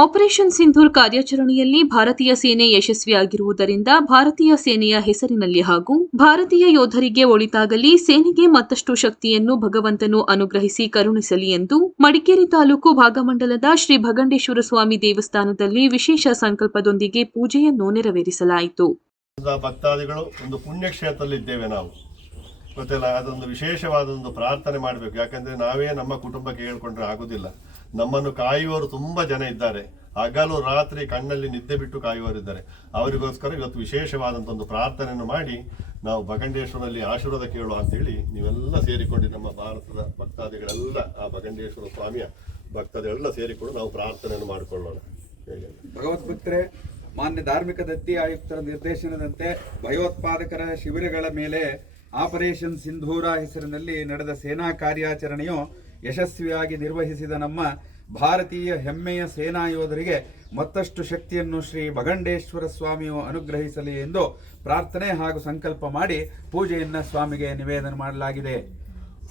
Operation Sindoor ಕಾರ್ಯಾಚರಣೆಯಲ್ಲಿ ಭಾರತೀಯ ಸೇನೆ ಯಶಸ್ವಿಯಾಗಿರುವುದರಿಂದ ಭಾರತೀಯ ಸೇನೆಯ ಹೆಸರಿನಲ್ಲಿ ಹಾಗೂ ಭಾರತೀಯ ಯೋಧರಿಗೆ ಒಳಿತಾಗಲಿ, ಸೇನೆಗೆ ಮತ್ತಷ್ಟು ಶಕ್ತಿಯನ್ನು ಭಗವಂತನು ಅನುಗ್ರಹಿಸಿ ಕರುಣಿಸಲಿ ಎಂದು ಮಡಿಕೇರಿ ತಾಲೂಕು ಭಾಗಮಂಡಲದ ಶ್ರೀ ಭಗಂಡೇಶ್ವರ ಸ್ವಾಮಿ ದೇವಸ್ಥಾನದಲ್ಲಿ ವಿಶೇಷ ಸಂಕಲ್ಪದೊಂದಿಗೆ ಪೂಜೆಯನ್ನು ನೆರವೇರಿಸಲಾಯಿತು. ಭಕ್ತಾದಿಗಳು, ಒಂದು ಪುಣ್ಯಕ್ಷೇತ್ರದಲ್ಲಿದ್ದೇವೆ ನಾವು. ಗೊತ್ತಿಲ್ಲ ಅದೊಂದು ವಿಶೇಷವಾದ ಒಂದು ಪ್ರಾರ್ಥನೆ ಮಾಡಬೇಕು. ಯಾಕಂದ್ರೆ ನಾವೇ ನಮ್ಮ ಕುಟುಂಬಕ್ಕೆ ಹೇಳ್ಕೊಂಡ್ರೆ ಆಗುದಿಲ್ಲ. ನಮ್ಮನ್ನು ಕಾಯುವವರು ತುಂಬಾ ಜನ ಇದ್ದಾರೆ. ಹಗಲು ರಾತ್ರಿ ಕಣ್ಣಲ್ಲಿ ನಿದ್ದೆ ಬಿಟ್ಟು ಕಾಯುವವರಿದ್ದಾರೆ. ಅವರಿಗೋಸ್ಕರ ಇವತ್ತು ವಿಶೇಷವಾದಂಥ ಒಂದು ಪ್ರಾರ್ಥನೆಯನ್ನು ಮಾಡಿ ನಾವು ಬಗಂಡೇಶ್ವರಲ್ಲಿ ಆಶೀರ್ವಾದ ಕೇಳುವ ಅಂತೇಳಿ ನೀವೆಲ್ಲ ಸೇರಿಕೊಂಡು ನಮ್ಮ ಭಾರತದ ಭಕ್ತಾದಿಗಳೆಲ್ಲ, ಆ ಬಗಂಡೇಶ್ವರ ಸ್ವಾಮಿಯ ಭಕ್ತಾದಿಗಳೆಲ್ಲ ಸೇರಿಕೊಂಡು ನಾವು ಪ್ರಾರ್ಥನೆಯನ್ನು ಮಾಡಿಕೊಳ್ಳೋಣ. ಭಗವದ್ಭಕ್ತರೇ ಮಾನ್ಯ ಧಾರ್ಮಿಕ ದತ್ತಿ ಆಯುಕ್ತರ ನಿರ್ದೇಶನದಂತೆ ಭಯೋತ್ಪಾದಕರ ಶಿಬಿರಗಳ ಮೇಲೆ ಆಪರೇಷನ್ ಸಿಂಧೂರ ಹೆಸರಿನಲ್ಲಿ ನಡೆದ ಸೇನಾ ಕಾರ್ಯಾಚರಣೆಯು ಯಶಸ್ವಿಯಾಗಿ ನಿರ್ವಹಿಸಿದ ನಮ್ಮ ಭಾರತೀಯ ಹೆಮ್ಮೆಯ ಸೇನಾ ಯೋಧರಿಗೆ ಮತ್ತಷ್ಟು ಶಕ್ತಿಯನ್ನು ಶ್ರೀ ಭಗಂಡೇಶ್ವರ ಸ್ವಾಮಿಯು ಅನುಗ್ರಹಿಸಲಿ ಎಂದು ಪ್ರಾರ್ಥನೆ ಹಾಗೂ ಸಂಕಲ್ಪ ಮಾಡಿ ಪೂಜೆಯನ್ನ ಸ್ವಾಮಿಗೆ ನಿವೇದನ ಮಾಡಲಾಗಿದೆ.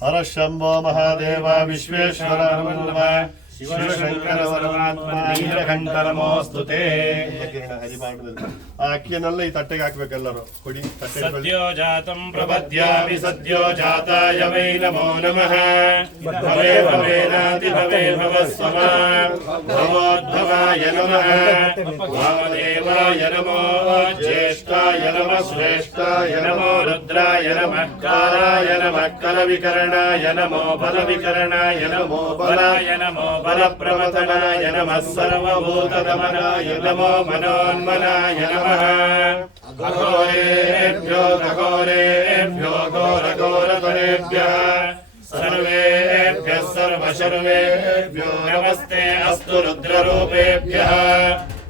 ಹರ ಶಂಭೋ ಮಹಾದೇವ ವಿಶ್ವೇಶ್ವರ ನಮಃ ಶಿವಶಂಕರ ಪರಮಾತ್ಮ ನೀಲಕಂಠನಮೋಸ್ತುತೇ. ಕಿರಣ ಹರಿಮಾಡದಲ್ಲಿ ಆ ಅಕ್ಕಿಯನ್ನೆಲ್ಲ ಈ ತಟ್ಟೆಗೆ ಹಾಕ್ಬೇಕೆಲ್ಲರೂ. ಕೊಡಿ ತಟ್ಟೆ ಸದ್ಯೋ ಜಾತಂ ಪ್ರಬದ್ಯಾಮಿ ಸದ್ಯೋ ಜಾತಾಯ ವೈ ನಮೋ ನಮಃ. ಭವೇ ಭವೇನಾತಿ भवे भवस्वः भवोद्भवाय नमः वामदेवाय नमो ज्येष्ठाय नमः श्रेष्ठाय नमो रुद्राय नमः काराय नमः कलविकरणाय नमो बलविकरणाय नमो बलाय नमो बलप्रवतनाय नमः सर्वभूतदमनाय नमो मनोन्मनाय नमः घोरेभ्यो घोरे सर्वेभ्यः सर्वशर्वेभ्यो नमस्ते अस्तु रुद्ररूपेभ्यः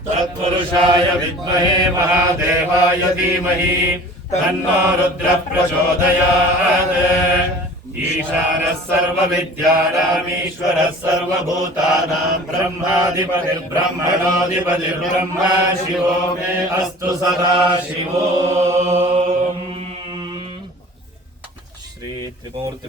तत्पुरुषाय विद्महे महादेवाय धीमहि तन्नो रुद्रः प्रचोदयात् ईशानः सर्वविद्यानामीश्वरः सर्वभूतानां ब्रह्माधिपतिर्ब्रह्मणोऽधिपतिर्ब्रह्मा शिवो मे अस्तु सदा शिवो श्री त्रिमूर्ति